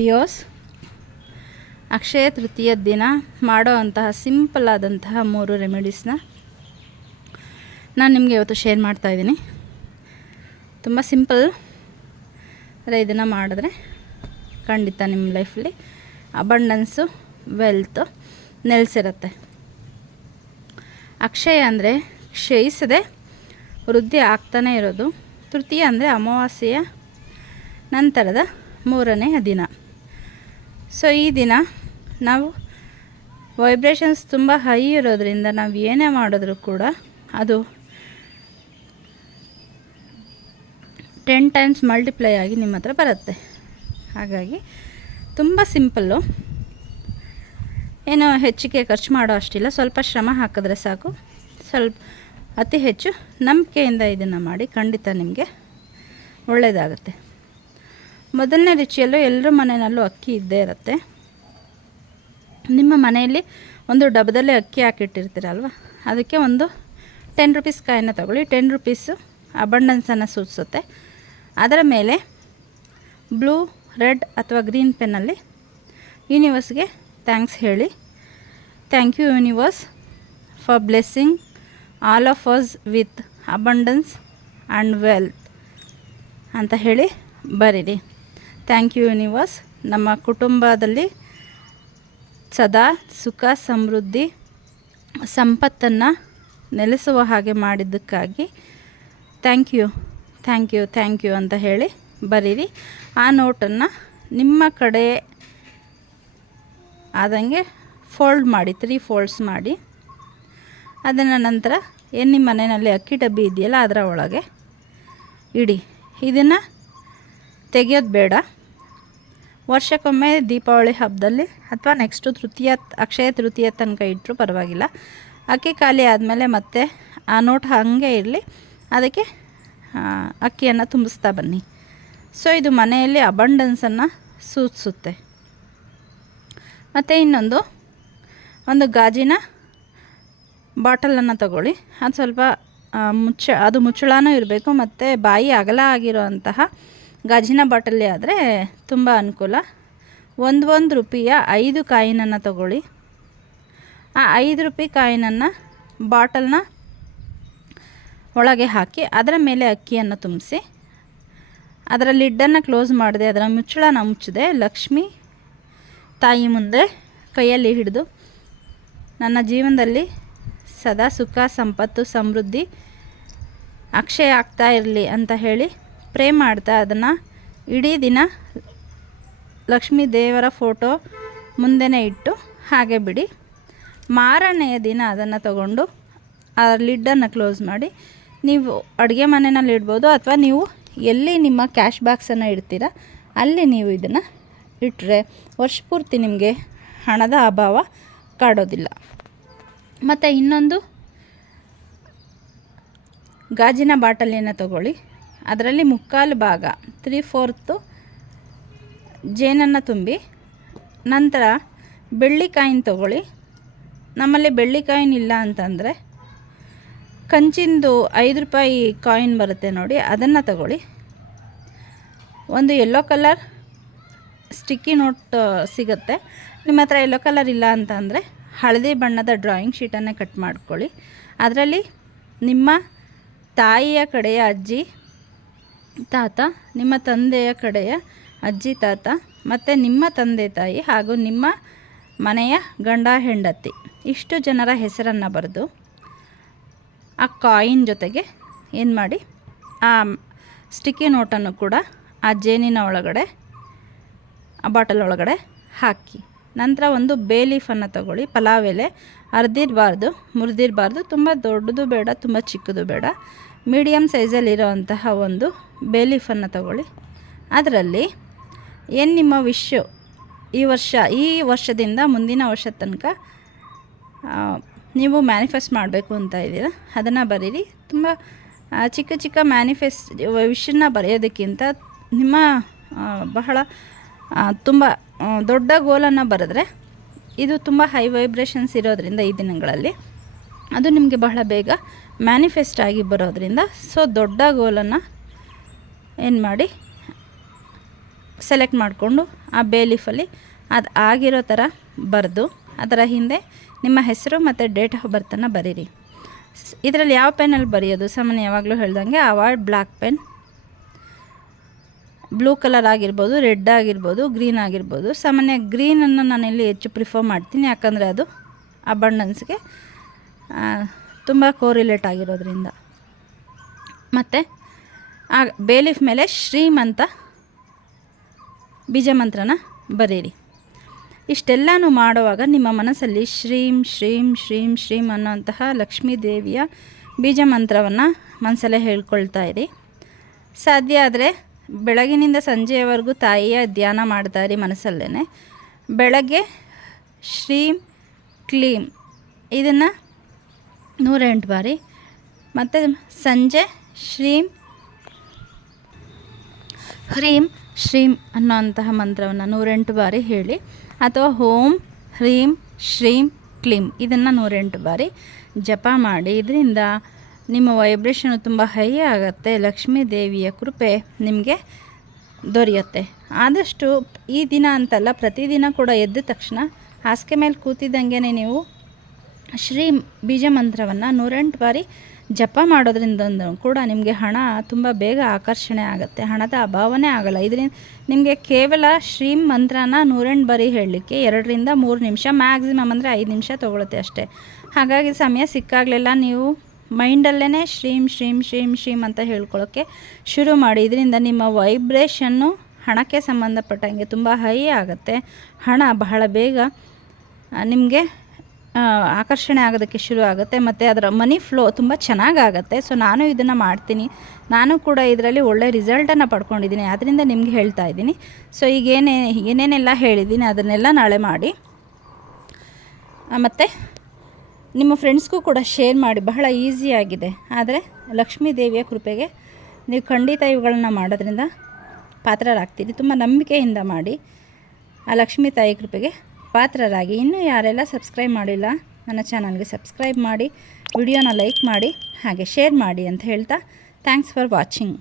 Videos Akshaya Tritiya ದಿನ ಮಾಡೋ ಅಂತಹ ಸಿಂಪಲ್ ಆದಂತಹ 3 ರೆಮಿಡೀಸ್ನ ನಾನು ನಿಮಗೆ ಇವತ್ತು ಶೇರ್ ಮಾಡ್ತಾ ಇದ್ದೀನಿ. ತುಂಬ ಸಿಂಪಲ್. ಇದನ್ನು ಮಾಡಿದ್ರೆ ಖಂಡಿತ ನಿಮ್ಮ ಲೈಫಲ್ಲಿ ಅಬಂಡೆನ್ಸು, ವೆಲ್ತ್ ನೆಲೆಸಿರುತ್ತೆ. ಅಕ್ಷಯ ಅಂದರೆ ಕ್ಷಯಿಸದೆ ವೃದ್ಧಿ ಆಗ್ತಾನೆ ಇರೋದು. ತೃತೀಯ ಅಂದರೆ ಅಮಾವಾಸ್ಯೆಯ ನಂತರದ 3ನೇ ದಿನ. ಸೊ ಈ ದಿನ ನಾವು ವೈಬ್ರೇಷನ್ಸ್ ತುಂಬ ಹೈ ಇರೋದ್ರಿಂದ ನಾವು ಏನೇ ಮಾಡಿದ್ರೂ ಕೂಡ ಅದು 10 ಟೈಮ್ಸ್ ಮಲ್ಟಿಪ್ಲೈ ಆಗಿ ನಿಮ್ಮ ಹತ್ರ ಬರುತ್ತೆ. ಹಾಗಾಗಿ ತುಂಬ ಸಿಂಪಲ್ಲು, ಏನು ಹೆಚ್ಚಿಗೆ ಖರ್ಚು ಮಾಡೋ ಅಷ್ಟಿಲ್ಲ. ಸ್ವಲ್ಪ ಶ್ರಮ ಹಾಕಿದ್ರೆ ಸಾಕು. ಸ್ವಲ್ಪ ಅತಿ ಹೆಚ್ಚು ನಂಬಿಕೆಯಿಂದ ಇದನ್ನು ಮಾಡಿ, ಖಂಡಿತ ನಿಮಗೆ ಒಳ್ಳೆಯದಾಗುತ್ತೆ. ಮೊದಲನೇ ರುಚಿಯಲ್ಲೂ ಎಲ್ಲರ ಮನೆಯಲ್ಲೂ ಅಕ್ಕಿ ಇದ್ದೇ ಇರುತ್ತೆ. ನಿಮ್ಮ ಮನೆಯಲ್ಲಿ ಒಂದು ಡಬ್ಬದಲ್ಲಿ ಅಕ್ಕಿ ಹಾಕಿಟ್ಟಿರ್ತೀರಲ್ವ, ಅದಕ್ಕೆ ಒಂದು 10 ರೂಪೀಸ್ ಕಾಯಿನ ತೊಗೊಳ್ಳಿ. 10 ರೂಪೀಸು ಅಬಂಡೆನ್ಸನ್ನು ಸೂಚಿಸುತ್ತೆ. ಅದರ ಮೇಲೆ ಬ್ಲೂ, ರೆಡ್ ಅಥವಾ ಗ್ರೀನ್ ಪೆನ್ನಲ್ಲಿ ಯೂನಿವರ್ಸ್ಗೆ ಥ್ಯಾಂಕ್ಸ್ ಹೇಳಿ. Thank you universe for blessing all of us with abundance and wealth ಅಂತ ಹೇಳಿ ಬರೀರಿ. ಥ್ಯಾಂಕ್ ಯು ಯೂನಿವರ್ಸ್, ನಮ್ಮ ಕುಟುಂಬದಲ್ಲಿ ಸದಾ ಸುಖ, ಸಮೃದ್ಧಿ, ಸಂಪತ್ತನ್ನು ನೆಲೆಸುವ ಹಾಗೆ ಮಾಡಿದ್ದಕ್ಕಾಗಿ thank you, thank you, thank you ಅಂತ ಹೇಳಿ ಬರೀರಿ. ಆ ನೋಟನ್ನು ನಿಮ್ಮ ಕಡೆ ಆದಂಗೆ ಫೋಲ್ಡ್ ಮಾಡಿ, 3 ಫೋಲ್ಡ್ಸ್ ಮಾಡಿ. ಅದನ್ನು ನಂತರ ಏನು ನಿಮ್ಮ ಮನೆಯಲ್ಲಿ ಅಕ್ಕಿ ಡಬ್ಬಿ ಇದೆಯಲ್ಲ ಅದರ ಒಳಗೆ ಇಡಿ. ಇದನ್ನು ತೆಗೆಯೋದು ಬೇಡ. ವರ್ಷಕ್ಕೊಮ್ಮೆ ದೀಪಾವಳಿ ಹಬ್ಬದಲ್ಲಿ ಅಥವಾ ನೆಕ್ಸ್ಟು ಅಕ್ಷಯ ತೃತೀಯ ತನಕ ಇಟ್ಟರು ಪರವಾಗಿಲ್ಲ. ಅಕ್ಕಿ ಖಾಲಿ ಆದಮೇಲೆ ಮತ್ತೆ ಆ ನೋಟ್ ಹಾಗೆ ಇರಲಿ, ಅದಕ್ಕೆ ಅಕ್ಕಿಯನ್ನು ತುಂಬಿಸ್ತಾ ಬನ್ನಿ. ಸೊ ಇದು ಮನೆಯಲ್ಲಿ ಅಬಂಡೆನ್ಸನ್ನು ಸೂಚಿಸುತ್ತೆ. ಮತ್ತು ಇನ್ನೊಂದು, ಒಂದು ಗಾಜಿನ ಬಾಟಲನ್ನು ತಗೊಳ್ಳಿ. ಅದು ಸ್ವಲ್ಪ ಅದು ಮುಚ್ಚಳನೂ ಇರಬೇಕು, ಮತ್ತು ಬಾಯಿ ಅಗಲ ಆಗಿರೋ ಅಂತಹ ಗಾಜಿನ ಬಾಟಲಿ ಆದರೆ ತುಂಬ ಅನುಕೂಲ. 1 ರೂಪಾಯಿಯ 5 ಕಾಯಿನನ್ನು ತಗೊಳ್ಳಿ. ಆ 5 ರೂಪಾಯಿ ಕಾಯಿನನ್ನು ಬಾಟಲ್ನ ಒಳಗೆ ಹಾಕಿ ಅದರ ಮೇಲೆ ಅಕ್ಕಿಯನ್ನು ತುಂಬಿಸಿ, ಅದರ ಲಿಡ್ಡನ್ನು ಕ್ಲೋಸ್ ಮಾಡಿದೆ, ಅದರ ಮುಚ್ಚಳನ ಮುಚ್ಚಿದೆ, ಲಕ್ಷ್ಮೀ ತಾಯಿ ಮುಂದೆ ಕೈಯಲ್ಲಿ ಹಿಡಿದು ನನ್ನ ಜೀವನದಲ್ಲಿ ಸದಾ ಸುಖ, ಸಂಪತ್ತು, ಸಮೃದ್ಧಿ ಅಕ್ಷಯ ಆಗ್ತಾ ಇರಲಿ ಅಂತ ಹೇಳಿ ಪ್ರೇ ಮಾಡ್ತಾ ಅದನ್ನು ಇಡೀ ದಿನ ಲಕ್ಷ್ಮೀ ದೇವರ ಫೋಟೋ ಮುಂದೆನೇ ಇಟ್ಟು ಹಾಗೆ ಬಿಡಿ. ಮಾರನೆಯ ದಿನ ಅದನ್ನು ತಗೊಂಡು ಆ ಲಿಡ್ಡನ್ನು ಕ್ಲೋಸ್ ಮಾಡಿ, ನೀವು ಅಡುಗೆ ಮನೆಯಲ್ಲಿ ಇಡ್ಬೋದು ಅಥವಾ ನೀವು ಎಲ್ಲಿ ನಿಮ್ಮ ಕ್ಯಾಶ್ ಬಾಕ್ಸನ್ನು ಇಡ್ತೀರ ಅಲ್ಲಿ ನೀವು ಇದನ್ನು ಇಟ್ಟರೆ ವರ್ಷ ಪೂರ್ತಿ ನಿಮಗೆ ಹಣದ ಅಭಾವ ಕಾಡೋದಿಲ್ಲ. ಮತ್ತು ಇನ್ನೊಂದು, ಗಾಜಿನ ಬಾಟಲಿಯನ್ನು ತಗೊಳ್ಳಿ. ಅದರಲ್ಲಿ 3/4 ಭಾಗ 3/4 ಜೇನನ್ನು ತುಂಬಿ, ನಂತರ ಬೆಳ್ಳಿಕಾಯಿನ ತಗೊಳ್ಳಿ. ನಮ್ಮಲ್ಲಿ ಬೆಳ್ಳಿಕಾಯಿನ ಇಲ್ಲ ಅಂತಂದರೆ ಕಂಚಿಂದು 5 ರೂಪಾಯಿ ಕಾಯಿನ್ ಬರುತ್ತೆ ನೋಡಿ, ಅದನ್ನು ತಗೊಳ್ಳಿ. ಒಂದು ಯೆಲ್ಲೋ ಕಲರ್ ಸ್ಟಿಕ್ಕಿ ನೋಟ್ ಸಿಗುತ್ತೆ. ನಿಮ್ಮ ಹತ್ರ ಯೆಲ್ಲೋ ಕಲರ್ ಇಲ್ಲ ಅಂತಂದರೆ ಹಳದಿ ಬಣ್ಣದ ಡ್ರಾಯಿಂಗ್ ಶೀಟನ್ನೇ ಕಟ್ ಮಾಡ್ಕೊಳ್ಳಿ. ಅದರಲ್ಲಿ ನಿಮ್ಮ ತಾಯಿಯ ಕಡೆಯ ಅಜ್ಜಿ ತಾತ, ನಿಮ್ಮ ತಂದೆಯ ಕಡೆಯ ಅಜ್ಜಿ ತಾತ, ಮತ್ತು ನಿಮ್ಮ ತಂದೆ ತಾಯಿ ಹಾಗೂ ನಿಮ್ಮ ಮನೆಯ ಗಂಡ ಹೆಂಡತಿ ಇಷ್ಟು ಜನರ ಹೆಸರನ್ನು ಬರೆದು ಆ ಕಾಯಿನ್ ಜೊತೆಗೆ ಏನು ಮಾಡಿ, ಆ ಸ್ಟಿಕ್ಕಿ ನೋಟನ್ನು ಕೂಡ ಆ ಜೇನಿನ ಒಳಗಡೆ, ಆ ಬಾಟಲ್ ಒಳಗಡೆ ಹಾಕಿ. ನಂತರ ಒಂದು ಬೇ ಲೀಫನ್ನು ತಗೊಳ್ಳಿ. ಪಲಾವ್ ಎಲೆ ಅರ್ದಿರಬಾರ್ದು, ಮುರಿದಿರಬಾರ್ದು, ತುಂಬ ದೊಡ್ಡದು ಬೇಡ, ತುಂಬ ಚಿಕ್ಕದು ಬೇಡ, ಮೀಡಿಯಮ್ ಸೈಜಲ್ಲಿರೋ ಅಂತಹ ಒಂದು ಬೇ ಲೀಫನ್ನು ತಗೊಳ್ಳಿ. ಅದರಲ್ಲಿ ಏನು ನಿಮ್ಮ ವಿಶ್ವ ಈ ವರ್ಷದಿಂದ ಮುಂದಿನ ವರ್ಷದ ತನಕ ನೀವು ಮ್ಯಾನಿಫೆಸ್ಟ್ ಮಾಡಬೇಕು ಅಂತ ಇದ್ದೀರಾ, ಅದನ್ನು ಬರೀರಿ. ತುಂಬ ಚಿಕ್ಕ ಚಿಕ್ಕ ವಿಷನ್ನ ಬರೆಯೋದಕ್ಕಿಂತ ನಿಮ್ಮ ಬಹಳ ತುಂಬ ದೊಡ್ಡ ಗೋಲನ್ನು ಬರೆದ್ರೆ ಇದು ತುಂಬ ಹೈ ವೈಬ್ರೇಷನ್ಸ್ ಇರೋದ್ರಿಂದ ಈ ದಿನಗಳಲ್ಲಿ ಅದು ನಿಮಗೆ ಬಹಳ ಬೇಗ ಮ್ಯಾನಿಫೆಸ್ಟ್ ಆಗಿ ಬರೋದ್ರಿಂದ, ಸೊ ದೊಡ್ಡ ಗೋಲನ್ನು ಏನು ಮಾಡಿ ಸೆಲೆಕ್ಟ್ ಮಾಡಿಕೊಂಡು ಆ ಬೇ ಲೀಫಲ್ಲಿ ಅದು ಆಗಿರೋ ಥರ ಬರೆದು ಅದರ ಹಿಂದೆ ನಿಮ್ಮ ಹೆಸರು ಮತ್ತು ಡೇಟ್ ಆಫ್ ಬರ್ತನ್ನು ಬರೀರಿ. ಇದರಲ್ಲಿ ಯಾವ ಪೆನ್ನಲ್ಲಿ ಬರೆಯೋದು? ಸಾಮಾನ್ಯ ಯಾವಾಗಲೂ ಹೇಳ್ದಂಗೆ avoid black pen. Blue colour ಆಗಿರ್ಬೋದು, ರೆಡ್ ಆಗಿರ್ಬೋದು, ಗ್ರೀನ್ ಆಗಿರ್ಬೋದು. ಸಾಮಾನ್ಯ ಗ್ರೀನನ್ನು ನಾನಿಲ್ಲಿ ಹೆಚ್ಚು ಪ್ರಿಫರ್ ಮಾಡ್ತೀನಿ, ಯಾಕಂದರೆ ಅದು ಅಬಂಡೆನ್ಸ್ಗೆ ತುಂಬ ಕೋರಿಲೇಟ್ ಆಗಿರೋದ್ರಿಂದ. ಮತ್ತು ಆ ಬೇ ಲೀಫ್ ಮೇಲೆ ಶ್ರೀಮ್ ಅಂತ ಬೀಜ ಮಂತ್ರನ ಬರೀರಿ. ಇಷ್ಟೆಲ್ಲನೂ ಮಾಡುವಾಗ ನಿಮ್ಮ ಮನಸ್ಸಲ್ಲಿ ಶ್ರೀಂ ಶ್ರೀಂ ಶ್ರೀಂ ಶ್ರೀಂ ಅನ್ನೋಂತಹ ಲಕ್ಷ್ಮೀ ದೇವಿಯ ಬೀಜ ಮಂತ್ರವನ್ನು ಮನಸ್ಸಲ್ಲೇ ಹೇಳ್ಕೊಳ್ತಾ ಇರಿ. ಸಾಧ್ಯ ಆದರೆ ಬೆಳಗಿನಿಂದ ಸಂಜೆಯವರೆಗೂ ತಾಯಿಯ ಧ್ಯಾನ ಮಾಡ್ತಾಯಿರಿ ಮನಸ್ಸಲ್ಲೇ. ಬೆಳಗ್ಗೆ ಶ್ರೀಂ ಕ್ಲೀಂ ಇದನ್ನು 108 ಬಾರಿ, ಮತ್ತು ಸಂಜೆ ಶ್ರೀಂ ಹ್ರೀಂ ಶ್ರೀಂ ಅನ್ನೋಂತಹ ಮಂತ್ರವನ್ನು 108 ಬಾರಿ ಹೇಳಿ, ಅಥವಾ ಓಂ ಹ್ರೀಂ ಶ್ರೀಂ ಕ್ಲೀಂ ಇದನ್ನು 108 ಬಾರಿ ಜಪ ಮಾಡಿ. ಇದರಿಂದ ನಿಮ್ಮ ವೈಬ್ರೇಷನು ತುಂಬ ಹೈ ಆಗುತ್ತೆ. ಲಕ್ಷ್ಮೀ ದೇವಿಯ ಕೃಪೆ ನಿಮಗೆ ದೊರೆಯುತ್ತೆ. ಆದಷ್ಟು ಈ ದಿನ ಅಂತಲ್ಲ, ಪ್ರತಿದಿನ ಕೂಡ ಎದ್ದ ತಕ್ಷಣ ಹಾಸಿಗೆ ಮೇಲೆ ಕೂತಿದ್ದಂಗೆ ನೀವು ಶ್ರೀ ಬೀಜ ಮಂತ್ರವನ್ನು 108 ಬಾರಿ ಜಪ ಮಾಡೋದ್ರಿಂದ ಕೂಡ ನಿಮಗೆ ಹಣ ತುಂಬ ಬೇಗ ಆಕರ್ಷಣೆ ಆಗುತ್ತೆ, ಹಣದ ಅಭಾವನೇ ಆಗಲ್ಲ. ಇದರಿಂದ ನಿಮಗೆ ಕೇವಲ ಶ್ರೀ ಮಂತ್ರನ 108 ಬಾರಿ ಹೇಳಲಿಕ್ಕೆ 2 ರಿಂದ 3 ನಿಮಿಷ, ಮ್ಯಾಕ್ಸಿಮಮ್ ಅಂದರೆ 5 ನಿಮಿಷ ತೊಗೊಳುತ್ತೆ ಅಷ್ಟೇ. ಹಾಗಾಗಿ ಸಮಯ ಸಿಕ್ಕಾಗಲೆಲ್ಲ ನೀವು ಮೈಂಡಲ್ಲೇ ಶ್ರೀಂ ಶ್ರೀಂ ಶ್ರೀಂ ಶ್ರೀಂ ಅಂತ ಹೇಳ್ಕೊಳ್ಳೋಕ್ಕೆ ಶುರು ಮಾಡಿ. ಇದರಿಂದ ನಿಮ್ಮ ವೈಬ್ರೇಷನ್ನು ಹಣಕ್ಕೆ ಸಂಬಂಧಪಟ್ಟಂಗೆ ತುಂಬ ಹೈ ಆಗುತ್ತೆ. ಹಣ ಬಹಳ ಬೇಗ ನಿಮಗೆ ಆಕರ್ಷಣೆ ಆಗೋದಕ್ಕೆ ಶುರು ಆಗುತ್ತೆ, ಮತ್ತು ಅದರ ಮನಿ ಫ್ಲೋ ತುಂಬ ಚೆನ್ನಾಗಾಗುತ್ತೆ. ಸೊ ನಾನು ಇದನ್ನು ಮಾಡ್ತೀನಿ, ನಾನು ಕೂಡ ಇದರಲ್ಲಿ ಒಳ್ಳೆ ರಿಸಲ್ಟನ್ನು ಪಡ್ಕೊಂಡಿದ್ದೀನಿ, ಅದರಿಂದ ನಿಮ್ಗೆ ಹೇಳ್ತಾ ಇದ್ದೀನಿ. ಸೊ ಈಗ ಏನೇನೆಲ್ಲ ಹೇಳಿದ್ದೀನಿ ಅದನ್ನೆಲ್ಲ ನಾಳೆ ಮಾಡಿ, ಮತ್ತು ನಿಮ್ಮ ಫ್ರೆಂಡ್ಸ್ಗೂ ಕೂಡ ಶೇರ್ ಮಾಡಿ. ಬಹಳ ಈಸಿಯಾಗಿದೆ, ಆದರೆ ಲಕ್ಷ್ಮೀ ದೇವಿಯ ಕೃಪೆಗೆ ನೀವು ಖಂಡಿತ ಇವುಗಳನ್ನು ಮಾಡೋದ್ರಿಂದ ಪಾತ್ರರಾಗ್ತೀರಿ. ತುಂಬ ನಂಬಿಕೆಯಿಂದ ಮಾಡಿ, ಆ ಲಕ್ಷ್ಮೀ ತಾಯಿ ಕೃಪೆಗೆ ಪಾತ್ರರಾಗಿ. ಇನ್ನೂ ಯಾರೆಲ್ಲ ಸಬ್ಸ್ಕ್ರೈಬ್ ಮಾಡಿಲ್ಲ ನನ್ನ ಚಾನಲ್ಗೆ ಸಬ್ಸ್ಕ್ರೈಬ್ ಮಾಡಿ, ವಿಡಿಯೋನ ಲೈಕ್ ಮಾಡಿ, ಹಾಗೆ ಶೇರ್ ಮಾಡಿ ಅಂತ ಹೇಳ್ತಾ ಥ್ಯಾಂಕ್ಸ್ ಫಾರ್ ವಾಚಿಂಗ್.